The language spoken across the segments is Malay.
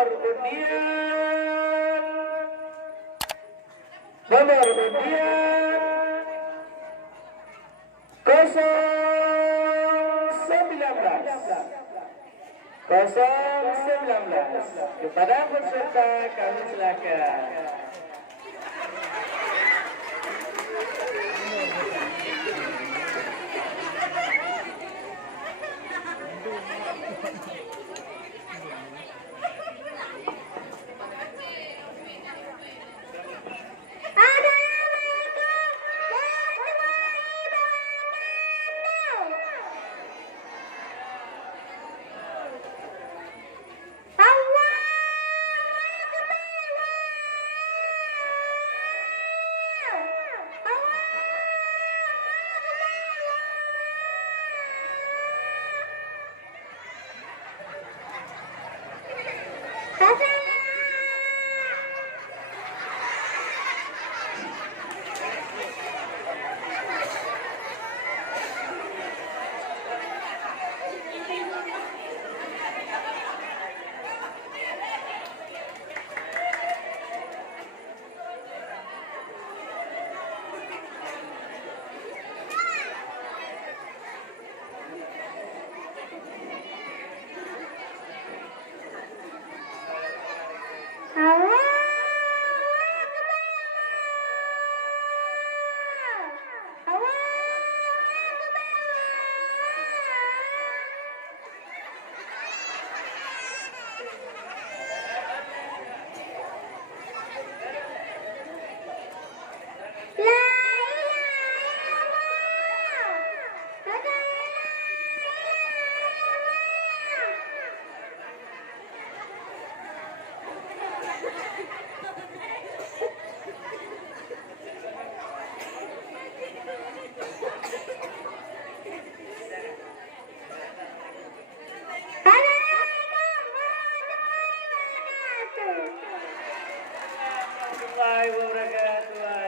Nomor undian 019 kepada peserta kami silakan.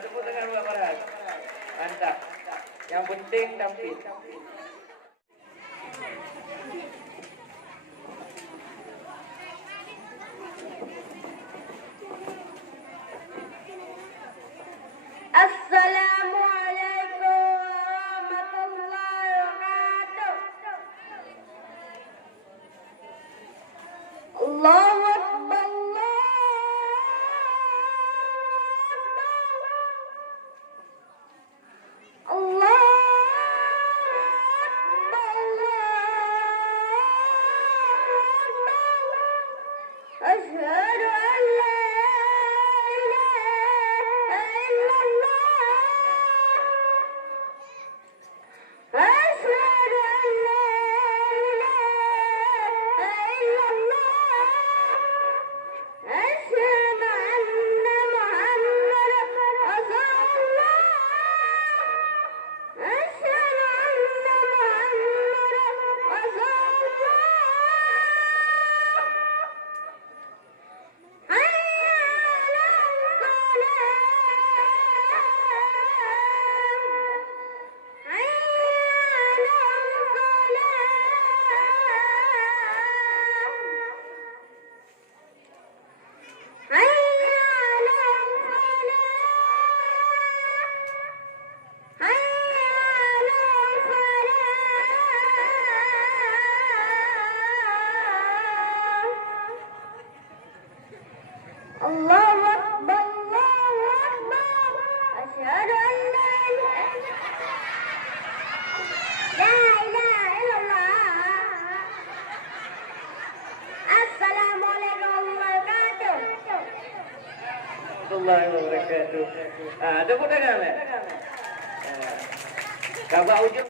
Tepuk tangan buat Farhan. Mantap. Yang penting tampil. Assalamualaikum warahmatullahi wabarakatuh. Allahu Akbar. أشهد أن لا إله إلا الله. أشهد أن لا إله إلا الله. أشهد أن محمدا رسول الله. أشهد أن محمدا رسول الله. الله أكبر الله أكبر أشهد أن لا إله إلا الله. السلام عليكم warahmatullahi wabarakatuh. Tepuk tangan. Kabar ujung.